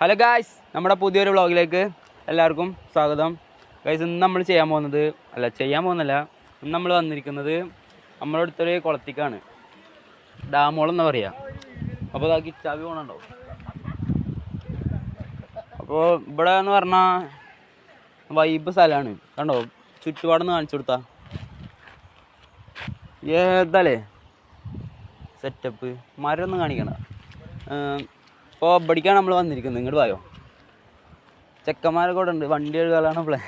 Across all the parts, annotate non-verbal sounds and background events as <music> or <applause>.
Hello guys നമ്മുടെ പുതിയൊരു വ്ളോഗിലേക്ക് എല്ലാവർക്കും സ്വാഗതം. ഗായ്സ് ഇന്ന് നമ്മൾ ചെയ്യാൻ പോകുന്നത് അല്ല ചെയ്യാൻ പോകുന്നില്ല ഇന്ന് നമ്മൾ വന്നിരിക്കുന്നത് നമ്മുടെ അടുത്തൊരു കുളത്തിക്കാണ്. ഡാമോളം എന്താ പറയുക അപ്പോൾ അതാക്കി ചവി പോകണുണ്ടോ അപ്പോൾ ഇവിടെ എന്ന് പറഞ്ഞാൽ വൈബ് സ്ഥലമാണ് കണ്ടോ ചുറ്റുപാടൊന്ന് കാണിച്ചു കൊടുത്താ. ഏതല്ലേ സെറ്റപ്പ് മരം ഒന്ന് ഇപ്പോൾ ഇവിടേക്കാണ് നമ്മൾ വന്നിരിക്കുന്നത്. ഇങ്ങോട്ട് പോയോ ചെക്കന്മാരെ കൂടെ ഉണ്ട്. വണ്ടി ഒഴുകാനാണ് പ്ലാൻ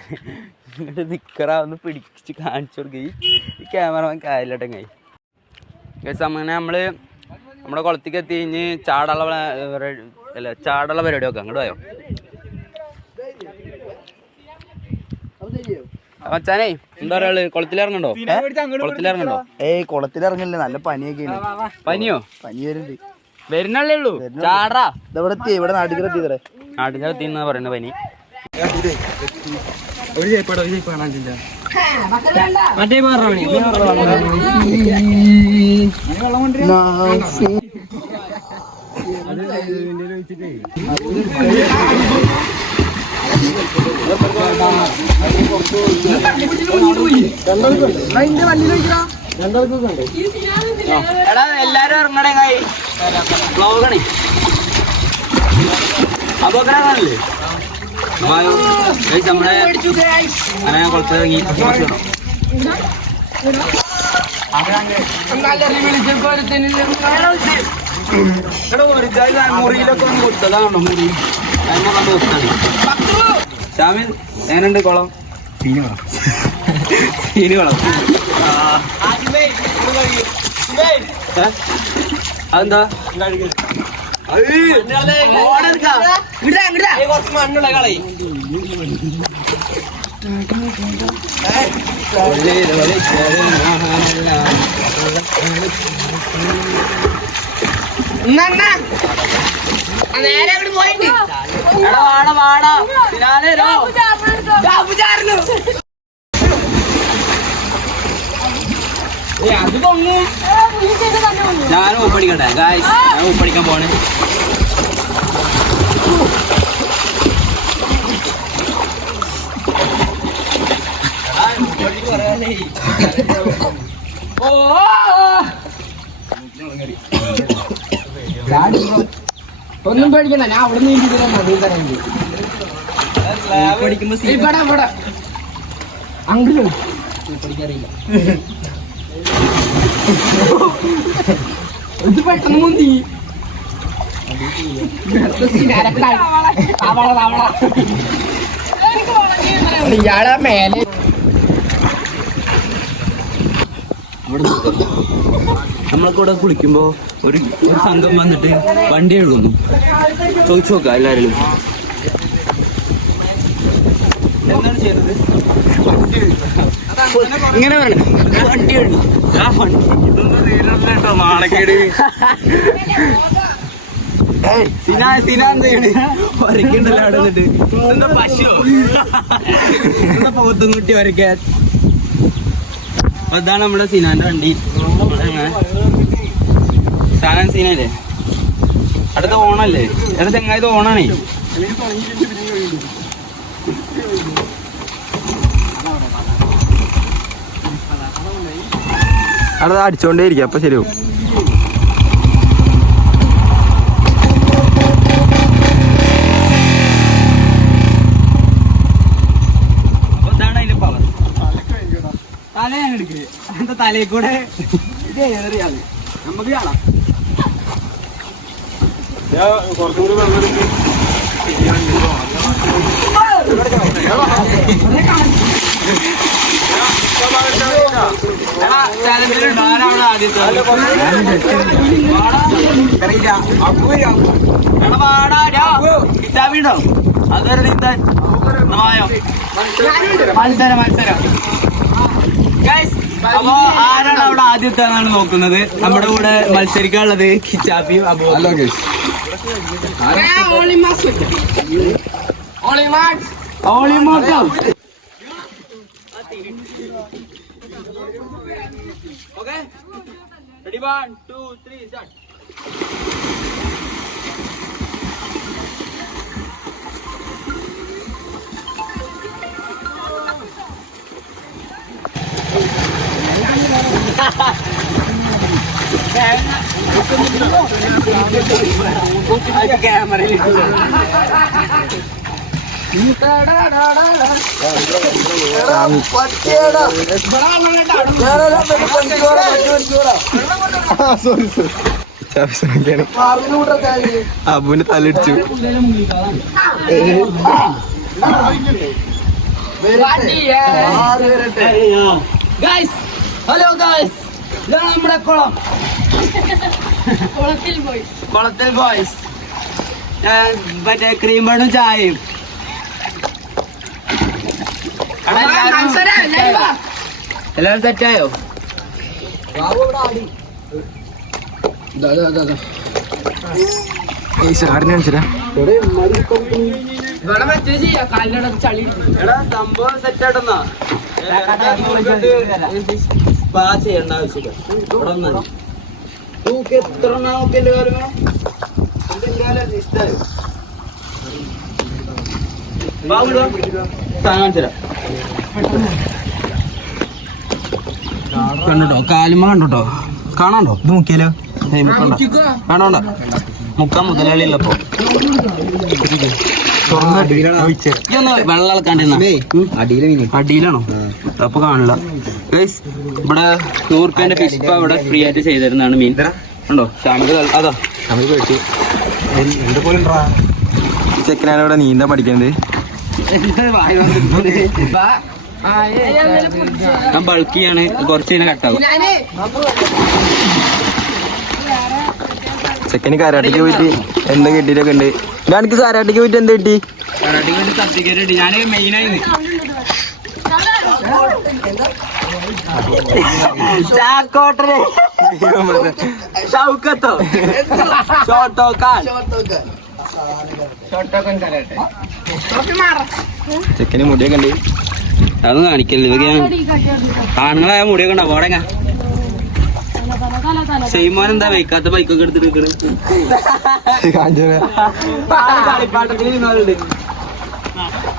ഇങ്ങോട്ട് നിക്കറ. ഒന്ന് പിടിച്ച് കാണിച്ചു കൊടുക്കുക ഈ ക്യാമറമാൻ കാര്യമില്ലട്ടെങ്ങായി ഗൈസ് അങ്ങനെ നമ്മൾ നമ്മുടെ കുളത്തേക്ക് എത്തി. കഴിഞ്ഞ് ചാടുള്ള അല്ല ചാടുള്ള പരിപാടി നോക്കാം. അങ്ങോട്ട് പോയോ മച്ചാനേ എന്താ പറയാ കുളത്തിലിറങ്ങണ്ടോ കുളത്തിലിറങ്ങണ്ടോ ഏയ് കുളത്തിലിറങ്ങില്ല നല്ല പനിയൊക്കെ പനിയോ? പനി വരുന്നുണ്ട്. വരുന്നല്ലേ ഉള്ളൂ ചാടാ ഇവിടെ എത്തി ഇവിടെ നാട്ടിലെത്തിയതേ നാട്ടിലെത്തി എന്നാ പറയുന്നത് പനി എടാ എല്ലാരും ഇറങ്ങണേ കായി ബ്ലോഗണേ അപ്പൊ കാണില്ലേ? നമ്മളെ അങ്ങനെ കുളത്തിറങ്ങി മുറിയിലൊക്കെ ഒന്ന് കൊടുത്തതാണോ മുറി? അതിനെ കണ്ട് കൊടുത്താണ് ഷാമിൽ എങ്ങനെയുണ്ട് കുളം? സീന് ഏ? അതെന്താ? നേരെ അവിടെ പോയിട്ട് എടാ വാടാ വാടാ. ഞാൻ ഉപ്പടിക്കട്ടെ. ഗായ്സ് ഞാൻ ഉപ്പടിക്കാൻ പോണ് ഒന്നും പേടിക്കണ്ട ഞാൻ അവിടെ നിന്ന് മതി തരാൻ ഇവിടെ ഇവിടെ. അങ്ങോട്ട് പഠിക്കാറില്ല ഇത് പെട്ടെന്ന് മുന്തി തവള കൂടെ കുളിക്കുമ്പോ ഒരു സംഘം വന്നിട്ട് വണ്ടി എഴുതുന്നു ചോദിച്ചു നോക്കാം എല്ലാവരും ഇങ്ങനെ പറയണേ. വണ്ടി എഴുതും. ആ വണ്ടി ഇതൊന്നും നാണക്കേട്. സിന സിന എന്ത് ചെയ്യണേ? വരയ്ക്കണ്ടല്ലോ അവിടെ നിന്നിട്ട്. എന്താ പശുവോ? എന്താ പുറത്തും കുട്ടി വരയ്ക്കാൻ? അതാണ് നമ്മുടെ സിനാന്റെ വണ്ടി. സാധനം സീനല്ലേ? അടുത്ത ഓണല്ലേ? അടുത്ത ചെങ്ങായത് ഓണാണേ അവിടെ അടിച്ചോണ്ടേ ഇരിക്കും അപ്പൊ ശരിയാവും. അപ്പൊ ഇതാണ് അതിന്റെ പവർ. തല ഞാൻ എടുക്കുക എന്താ തലയിൽ കൂടെ? ഇത് ഏറിയാണ് നമുക്ക് കാണാം. ചാലഞ്ചിലുണ്ടോ അതൊരു മത്സരം മത്സരം അപ്പൊ ആരാണ് അവിടെ ആദ്യത്തെ എന്നാണ് നോക്കുന്നത് നമ്മുടെ കൂടെ മത്സരിക്കാനുള്ളത് കിച്ചാപ്പിയും അബോ ഓളി മാസ് ഓളി Ready? One, two, three, start. Camera sorry sorry അബുവിന് തലടിച്ചു ഹലോ ഗൈസ് ഇതാണ് നമ്മുടെ കുളം. കുളത്തിൽ കുളത്തിൽ ബോയ്സ് മറ്റേ ക്രീം ബണ്ണും ചായയും. എല്ലാവരും സെറ്റായോ? ആടിനെ കാണിച്ചാ ഇവിടെ മറ്റേ ചെയ്യാം. കാലിലട ചളി എടാ സംഭവം സെറ്റായിട്ടെന്നാ സ്പാ ചെയ്യേണ്ട ആവശ്യമില്ല. ഇവിടെ മതി. തൂക്ക് എത്ര എണ്ണ നോക്കിന്റെ കാലമേ ഇഷ്ടായോ? കണ്ടോ കാലുമ കണ്ടോ കാണാണ്ടോ? ഇത് മുക്കിയാലോ? ഏയ് മുക്കണ്ട. കാണാണ്ട മുക്കാൻ മുതലാളി ഉള്ളപ്പോ ഇതൊന്ന് വെള്ളം ഇളക്കാണ്ടിരുന്ന അടിയിലാണോ അപ്പൊ കാണില്ല. ഗൈസ് ഇവിടെ നൂറുപ്യന്റെ ഫിഷ് ഇവിടെ ഫ്രീ ആയിട്ട് ചെയ്തിരുന്നാണ് മീൻ. ഉണ്ടോ? തൽ- അതാ. ചെക്കനാണ് ഇവിടെ നീന്താൻ പഠിക്കുന്നത് ഞാൻ ബൾക്കിയാണ് കുറച്ച് ഇതിനെ കട്ടാവും ചെക്കന് കരാട്ടയ്ക്ക് പോയിട്ട് എന്താ കിട്ടിയിട്ടൊക്കെ ഉണ്ട്. ഞാൻ എനിക്ക് കരാട്ടയ്ക്ക് പോയിട്ട് എന്താ കിട്ടി? കരാട്ടിക്ക് ഷൗക്കത്തോ? ഷോട്ടോ കാൽ ഷോട്ടൊക്കെ തരട്ടെ ചെക്കന് മുടിയൊക്കെ ഉണ്ട്. അതൊന്നും കാണിക്കല്ലേ ഇതൊക്കെ ആണുങ്ങളായ മുടിയൊക്കെ ഉണ്ടാവും. ഓടങ്ങ സെയ്മോൻ എന്താ വൈക്കാത്ത ബൈക്കൊക്കെ എടുത്തിട്ട് കളിപ്പാട്ടത്തിന്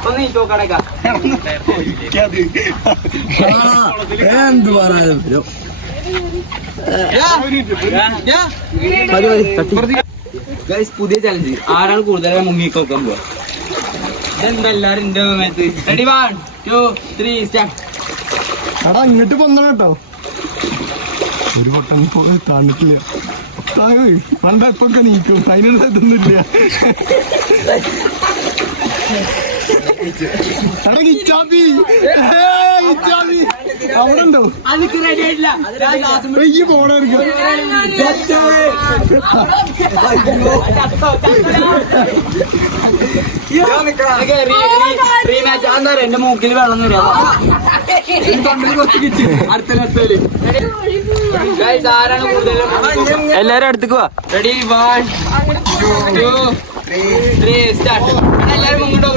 ഒന്ന് ഈ ചോക്കടക്ക പുതിയ ചലഞ്ച് ആരാണ് കൂടുതലായി മുങ്ങിക്കൊക്കാൻ പോവാ? ഇതെന്താ എല്ലാരും എന്റെ റെഡി വൺ ടു ത്രീ എടാ ഇങ്ങോട്ട് പൊന്നണം കേട്ടോ. ഒരു വട്ടം പോലെ തന്നിട്ടില്ല. പണ്ട ഇപ്പൊക്കെ നീക്കും. അതിനുള്ള ഇതൊന്നുമില്ല. എടാ കിച്ചാപ്പി കിച്ചാപ്പി അവിടെ ഉണ്ടോ? ഈ പോണെടുക്കും <laughs> റീമാച്ച് എന്താ പറയാ എന്റെ മൂക്കിൽ വെള്ളം വരും. ആരാണ് കൂടുതൽ എല്ലാരും അടുത്തേക്ക് വാ. Ready one two three start എല്ലാരും മുങ്ങോട്ടോ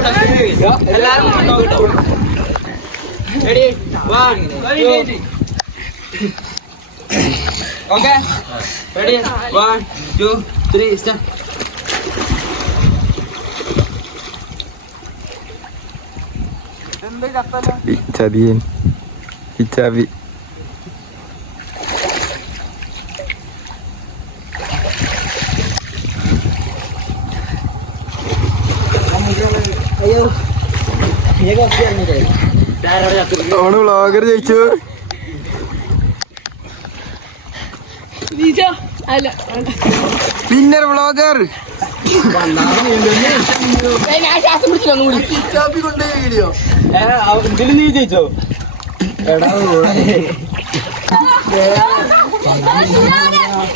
എല്ലാരും മുങ്ങോട്ടോ ready one two okay ready one two three start ചതിയൻ ഇച്ചാവി ഓണ് വ്ളോഗർ ജയിച്ചു. വിന്നർ വ്ളോഗർ ഞാൻ ശ്വാസം പിടിച്ചില്ല ഒന്നും കൂടി ഇതിൽ നീ ജയിച്ചോ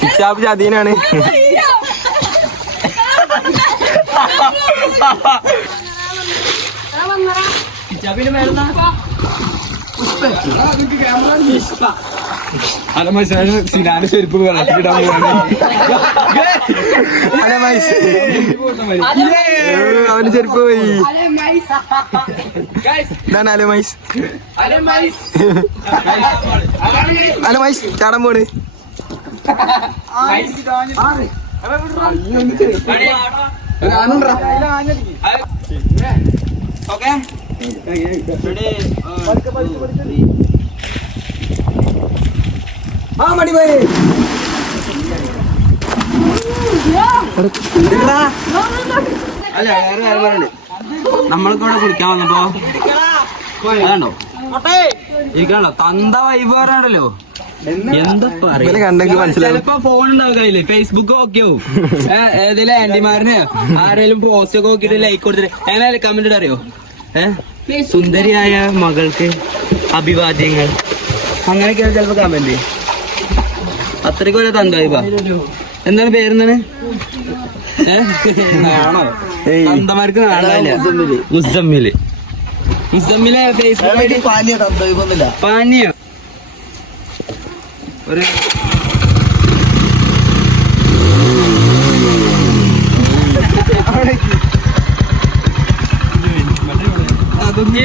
ഇച്ചാബ് ചബിന് മേലുന്ന സിനാന്റെ ചെരുപ്പ് ഇടാൻ അല്ല മൈസ് അവന് ചെരുപ്പ് പോയി ഇതാണ് അല മൈസ് അല മൈസ് ചാടാൻ പോണ് ഓക്കെ ആ മണി പോയി. അല്ല വേറെ കാര്യം പറയണ്ട് നമ്മൾക്ക് ഇവിടെ കുളിക്കാൻ വന്നപ്പോ അതാണ്ടോ? ഇരിക്കാണല്ലോ. തന്ത വൈബ് പറയാണല്ലോ എന്താ. ചിലപ്പോ ഫോൺ ഉണ്ടാവും കയ്യിൽ ഫേസ്ബുക്ക് ഓക്കെ ഏതെങ്കിലും ആന്റിമാരനെ ആരെങ്കിലും പോസ്റ്റ് ഒക്കെ നോക്കിട്ട് ലൈക്ക് കൊടുത്തിട്ട് എങ്ങനെ കമന്റ് അറിയോ? ഏഹ് സുന്ദരിയായ മകൾക്ക് അഭിവാദ്യങ്ങൾ. അങ്ങനെയൊക്കെയാണ് ചിലപ്പോ കമന്റ് അത്രയ്ക്ക് വരെ തന്ത വൈബാ എന്താണ് പേരെന്താണ്? ആണോ. തന്തമാർക്ക് കാണാനില്ല മുസമ്മിൽ. മുസമ്മിലെ. ഫേസ്ബുക്ക് ഐഡി പാനിയ തന്തയിപ്പൊന്നുമില്ല പാനീയം. ഒരു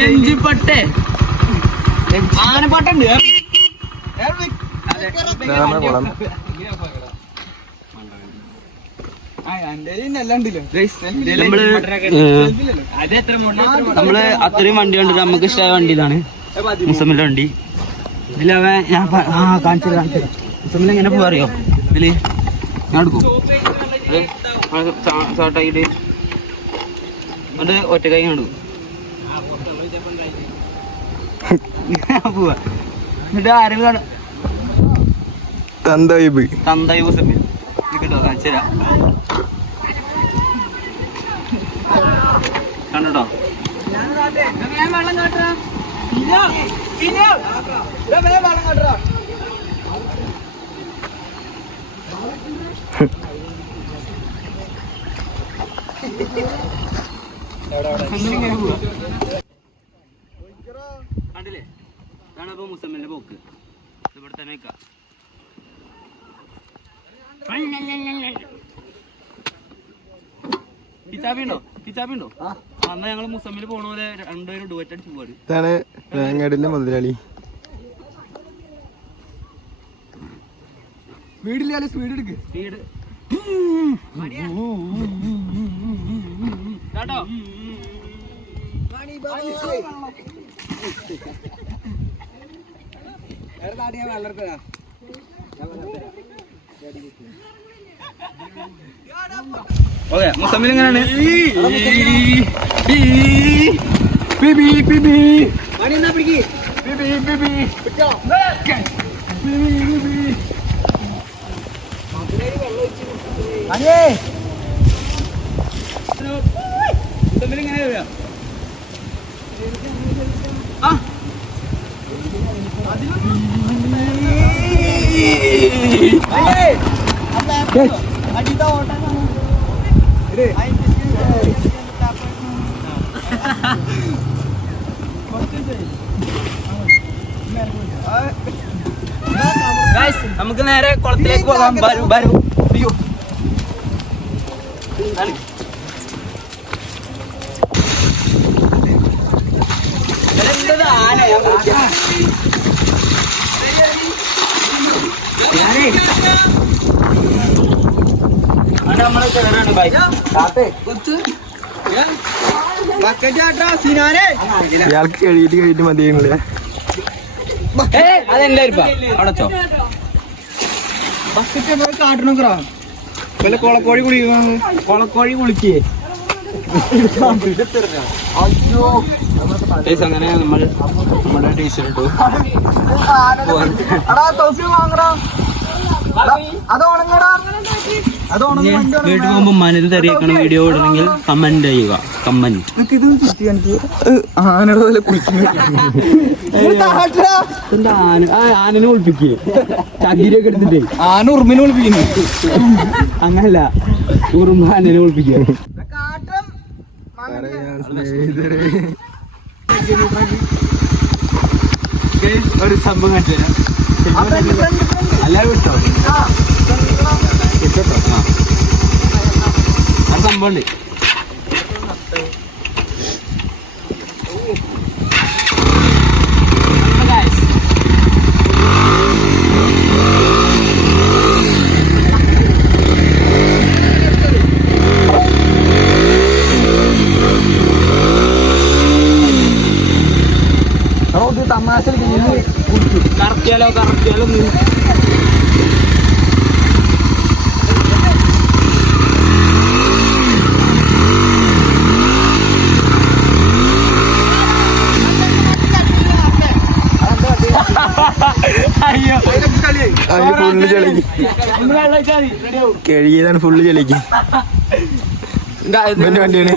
എഞ്ചിപ്പട്ടെ. ആനപ്പട്ടുണ്ട്. ഇതാണ് കുളം നമ്മൾ അത്രയും വണ്ടി കണ്ടിട്ട് നമുക്ക് ഇഷ്ടമായ വണ്ടി ഇതാണ്. മുസമ്മിന്റെ വണ്ടി. ഇതിലവൻ ഞാൻ ആ കാണിച്ചു കാണിച്ചു മുസമ്മിൽ എങ്ങനെ പോവാ അറിയോ? ഇതിൽ ഞാൻ എടുക്കും. ഷോർട്ടാക്കിട്ട് അത് ഒറ്റ കൈ കണ്ടു <laughs> പോവാ. എന്നിട്ട് ആരും കാണ. തന്ത വൈബ് തന്തായി മുസമ്മിൽ നിൽക്കട്ടോ കാണിച്ചു തരാം. കണ്ടോ കണ്ടില്ലേ? ഇതാണ് അപ്പൊ മുസമ്മിന്റെ പോക്ക്. ഇവിടെ തന്നെ വെക്കാം കിതാബിണ്ടോ കിതാബിണ്ടോ അന്ന് ഞങ്ങൾ മുസമ്മിൽ പോണ പോലെ രണ്ടുപേരും ഡുവറ്റ് അടിച്ച് പോവാറ് ഇതാണ് വേങ്ങാടിന്റെ മുതലാളി വീടില്ലാതെ സ്പീഡ് എടുക്ക്. സ്പീഡ് കേട്ടോ ഓക്കെ മുസമ്മിൽ എങ്ങനെയാണ്? ബിബി ബിബി മുസമ്മിൽ എങ്ങനെ വരിക? ആ. Guys, നമുക്ക് നേരെ കുളത്തിലേക്ക് പോകാം. വരൂ വരൂ. അയ്യോ. ആന? ഞാൻ വിളിക്കാം. ഞാനേ അത് നമ്മളെ കേറാണ് ബൈ ഇയാൾക്ക് കഴിയിട്ട് കഴിയിട്ട് മതിയുന്നില്ല അതെല്ലാരും അടച്ചോ കൊളക്കോഴി കുളി കൊളക്കോഴി കുളിക്കേ. Guys, അങ്ങനെ നമ്മൾ നമ്മുടെ ടീച്ചർ ഇട്ടു. വീട്ടിൽ പോകുമ്പോ മനത് തെറിയിക്കണ വീഡിയോ ഇടണമെങ്കിൽ കമന്റ് ചെയ്യുക. കമന്റ് ആനനെ ഒളിപ്പിക്കേ. ചകിരിയൊക്കെ എടുത്തിട്ടേ. ആന ഉറുമിനെ ഒളിപ്പിക്കുന്നു. അങ്ങനല്ല. ഉറുമ്പ് ആനനെ ഒളിപ്പിക്കുക. സ്നേഹിതരെ ഒരു സംഭവം കാണിച്ചു തരാം വിട്ടോ വിട്ടോ ആ. ആ. സംഭവം ഉണ്ട് ഫുള്ള് ചെളിക്ക് കഴുകിയതാണ് ഫുള്ള് ചെളിക്ക് ഇവന്റെ വണ്ടിയാണ്.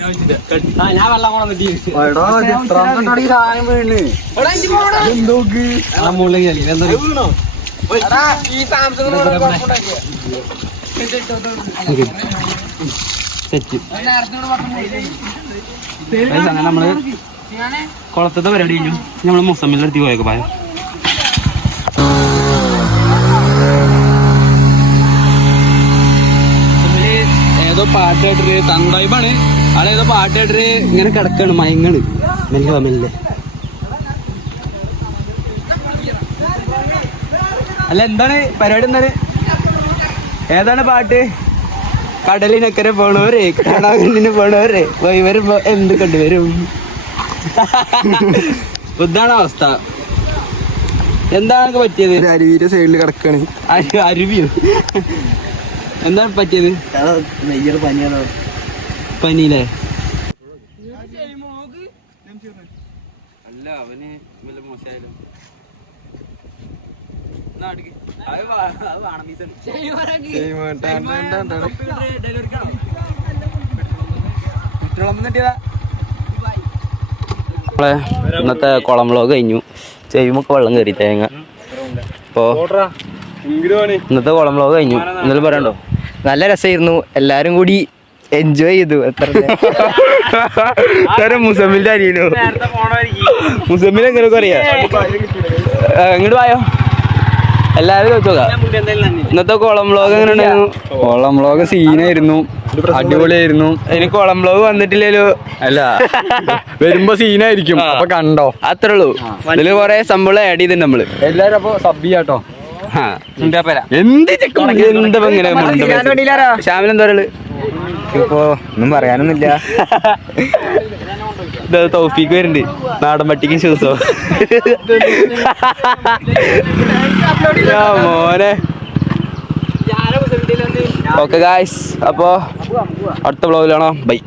സെറ്റ്. നമ്മൾ കുളത്തത്തെ പരിപാടി കഴിഞ്ഞു. നമ്മൾ പോയൊക്കെ പോയേക്ക് പായ ഏതോ പാട്ട് കേട്ടിട്ട് തന്തായിപ്പാണ് ആളെ ഏതോ പാട്ട് കേട്ടിട്ട് ഇങ്ങനെ കിടക്കാണ് മയങ്ങണ്. മെല്ലെ മെല്ലെ അല്ല എന്താണ് പരിപാടി എന്താണ് ഏതാണ് പാട്ട്? കടലിനക്കരെ പോണവരെ കടാകണ്ണിന് പോണവരെ വരുമ്പോ എന്ത് കണ്ടുവരും? <laughs> ഇതാണ് അവസ്ഥ. എന്താണ് പറ്റിയത്? അരുവിയുടെ സൈഡിൽ കിടക്കാണ്. അരു- അരുവിയോ? എന്താണ് പറ്റിയത്? പനിയില്ലേ? അല്ല അവന് വല്ല മോശമായാലും. നമ്മളെ ഇന്നത്തെ കുളം വ്ളോഗ് കഴിഞ്ഞു. ചെയ്യുമ്പോ വെള്ളം കയറി തേങ്ങ. അപ്പോ ഇന്നത്തെ കുളം വ്ളോഗ് കഴിഞ്ഞു. എന്നാലും പറയണ്ടോ നല്ല രസമായിരുന്നു. എല്ലാരും കൂടി എൻജോയ് ചെയ്തു. എത്ര മുസമ്മിന്റെ അരിയനോ മുസമ്മിൽ എങ്ങനെ പറയാ എങ്ങോട്ട് പോയോ എല്ലാരും ചോദിച്ചോക്കാം ഇന്നത്തെ കുളം വ്ളോഗ് എങ്ങനെ ഉണ്ടായിരുന്നു? കോളം വ്ളോഗ് സീനായിരുന്നു. അടിപൊളിയായിരുന്നു. ഇനി കുളം വ്ളോഗ് വന്നിട്ടില്ലല്ലോ. അല്ല. വരുമ്പോ സീനായിരിക്കും. അപ്പൊ കണ്ടോ? അത്രേ ഉള്ളൂ. ഇതിൽ കൊറേ സംഭവം ആഡ് ചെയ്തിട്ടുണ്ട് നമ്മൾ. എല്ലാരും അപ്പൊ സബ് ചെയ്യാട്ടോ? ഇപ്പൊ ഒന്നും പറയാനൊന്നുമില്ല. <laughs> തൗഫീക്ക് വരുന്നുണ്ട്. നാടൻ പട്ടിക്കും ഷൂസോ. <laughs> മോനെ. ഓക്കെ ഗായ്സ് അപ്പോ അടുത്ത ബ്ലോഗിലാണോ ബൈ